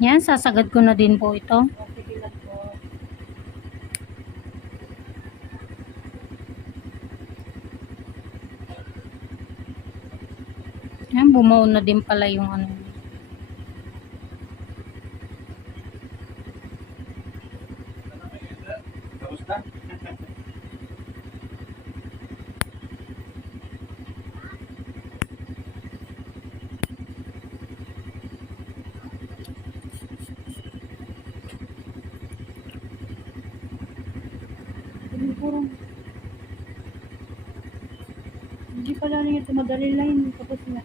Yan, sasagad ko na din po ito. Sige lang po. Yan, bumuo na din pala yung ano. Tapos na? Hindi pala rin ito madali lang. Tapos na.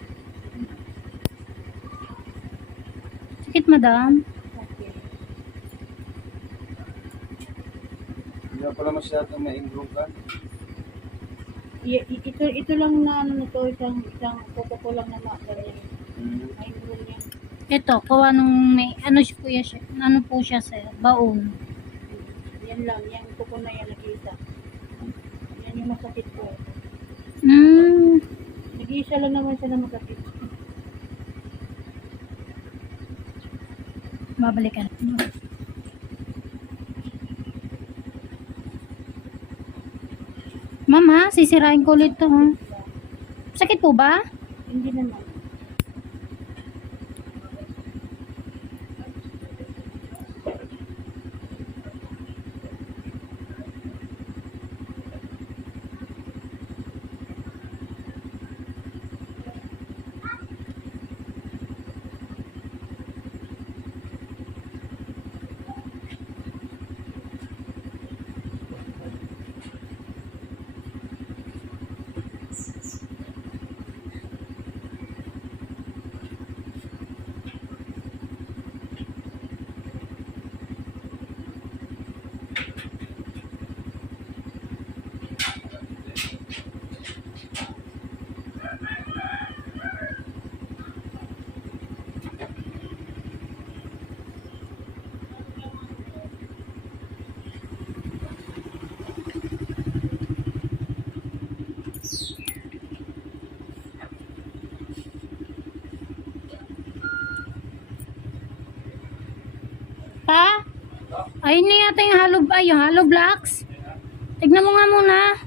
Sakit, madam. Okay. Hindi na pala masyadong ma-improve ka. Ito lang na ano na to, isang kuko ko lang na ganyan. Ay, ganyan. Ito, kawa nung may, ano siya po siya, ano po siya sir, baon. Yan lang, yung kuko na yan nakita. Yan yung masakit ko. Nag-iisa lang naman siya na masakit. Babalikan. Mama, sisirain ko ulit to, ha? Sakit po ba? Hindi naman. Pa? Ayun na yata yung hollow blocks. Tignan mo nga muna.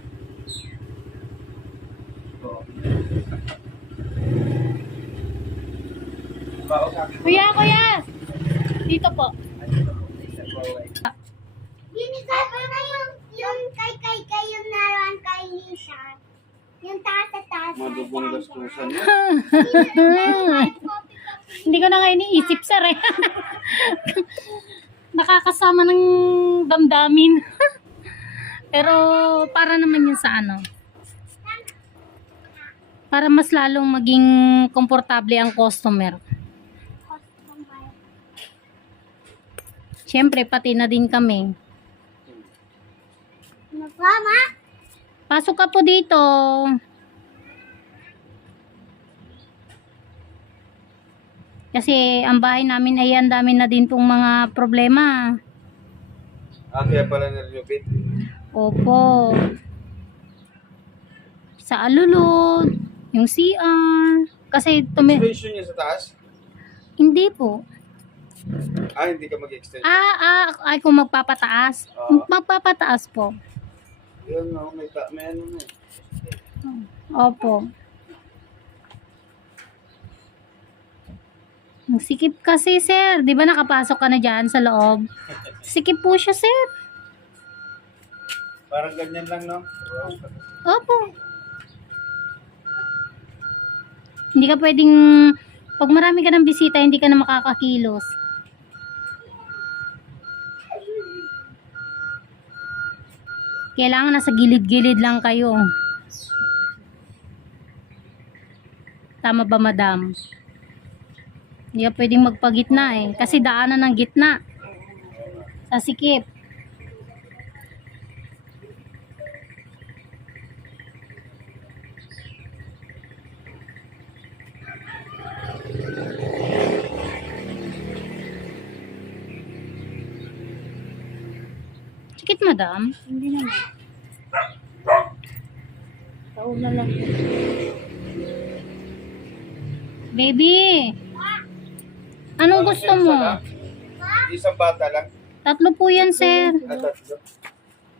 Kuya! Dito po. Binigay ko na yung kay yung naroon kay Nisha. Yung taas. Madubong gastusan yun. Hindi ko na nga iniisip sir eh. Nakakasama ng damdamin. Pero para naman yun sa ano. Para mas lalong maging komportable ang customer. Siyempre pati na din kami. Mama? Pasok ka po dito. Kasi ang bahay namin ay ang dami na din pong mga problema. Kaya pala na-renovate. Opo. Sa alulod, yung CR. Kasi Extension niya sa taas? hindi po. Hindi ka mag-extend. Ay kung magpapataas. Magpapataas po. Yun, no, may ano na eh. Opo. Sikip kasi sir. Di ba nakapasok ka na dyan sa loob? Sikip po siya sir. Parang ganyan lang, no? Opo. Hindi ka pwedeng, pag marami ka ng bisita, hindi ka na makakakilos. Kailangan nasa gilid-gilid lang kayo. Tama ba, madam? Hindi ka pwedeng magpagitna eh. Kasi daanan ng gitna. Sa sikip. Sikit, madam. Hindi naman. Kauna lang. Baby. Anong gusto mo? Isang bata lang. Tatlo po yan, sir. Tatlo.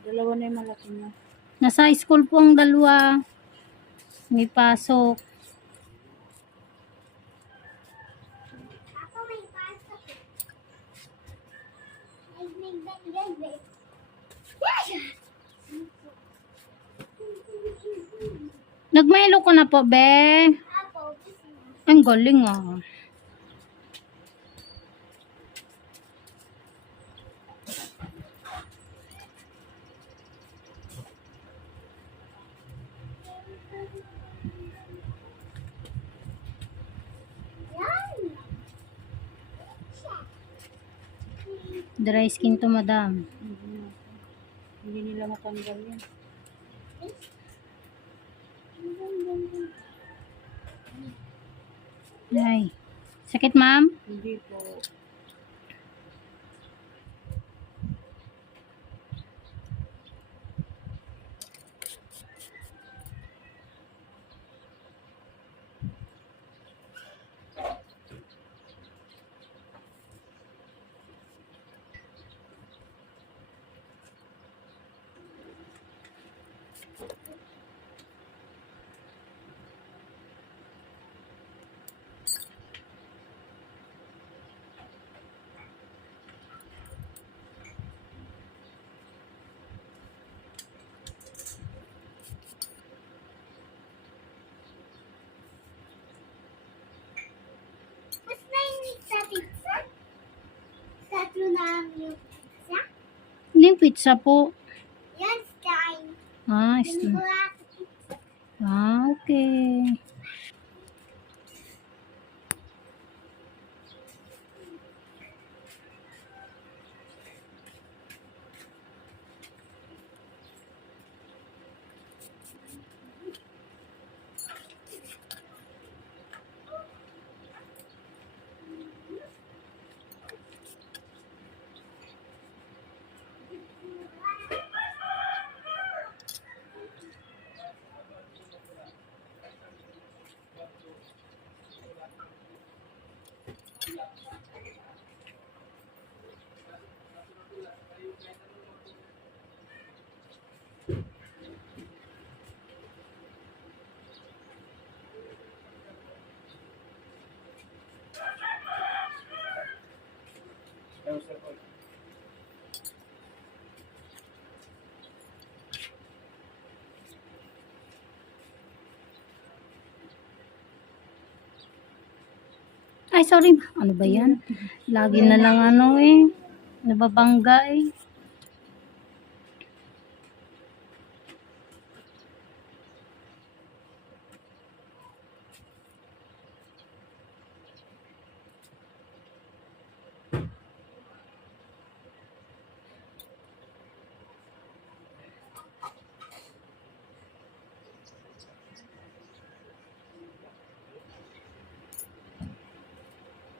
Dalawa na yung malaki na. Nasa school po ang dalawa. May pasok. Ako may pasok. May bag. Nagmailo ko na po, be. Apo. Ang galing ah. Yan. Dry skin to, madam. Hindi nila matanggal yan. Ay. Sakit, ma'am? Hindi po. Mas mainit sa pizza? Tatlo na yung pizza? Hindi yung pizza po. Yan, Sky. Ah, Yung buhat pizza. okay. Ayun, sir, po. Ay, sorry. Ano ba yan? Lagi na lang ano eh. Nababangga eh.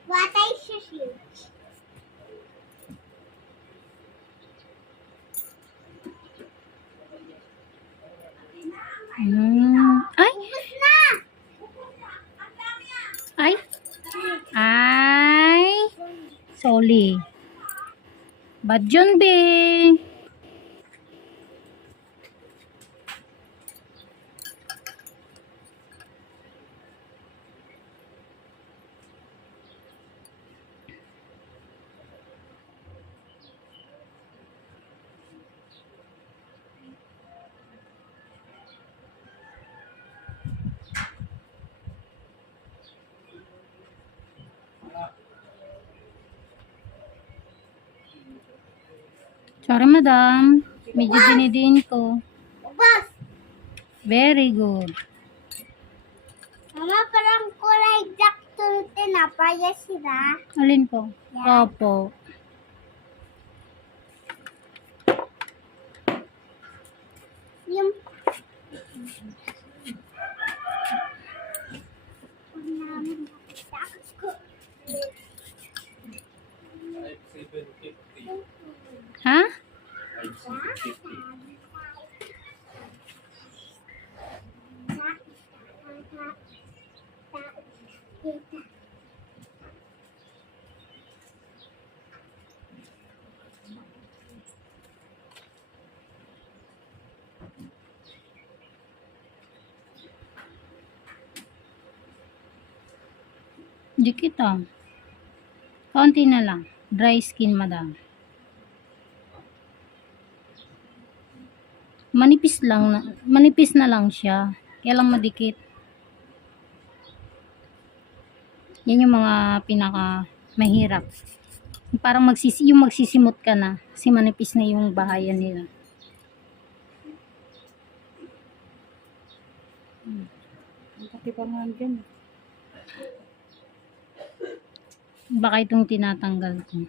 What I should use. Ay! Ubus na! Ay! Ay! Sorry. Bad yun, be. Sorry, madam. Medyo dinidiin ko. Ubus! Very good. Mama, parang kulay black to tinapaya sila. Alin po? Yan. Opo. Yung... Huwag namin makita ko. 750. Ha? 750. Dikit ah. Kaunti na lang. Dry skin, madam. Manipis na lang siya. Kaya lang madikit. Yan yung mga pinaka mahirap. Parang yung magsisimot ka na. Kasi manipis na yung bahayan nila. Ang katipangan dyan. Baka itong tinatanggal ko.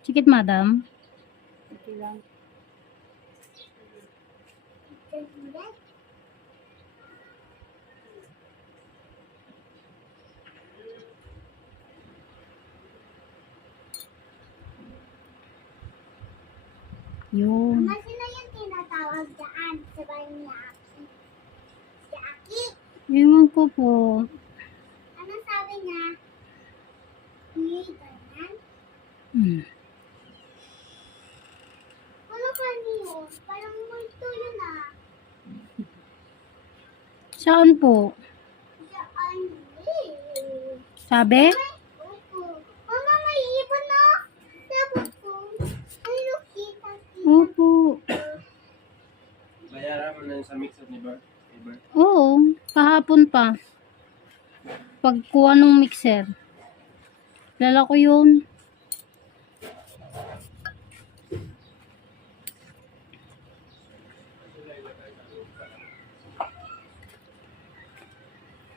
Sikit, madam. Okay lang. Yun. Mama, sino yung tinatawag dyan sa bahay ni Aki? Si Aki. Ewan ko po. Ano sabi niya? Hindi, ganyan. Hmm. Ano ka niyo? Parang multo yun ah. Saan po? Diyan eh. Sabi? Opo. Mama, may ibon na. Sabi ko. Ay, nakita. Opo. Bayaran mo na yun sa mix-up ni Bart. Oo. Kahapon pa. Pagkuha ng mixer. Lala ko yun.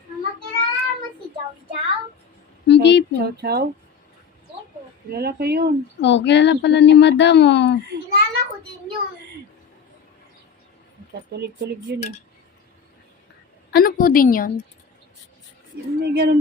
Mama, kilala mo si Jow Jow? Hindi po. Chow chow. Opo. Kilala ko yun. Oh, kilala pala ni madam oh. Kilala ko din yun. Katulig-tulig yun eh. Ano po din yun? May ganun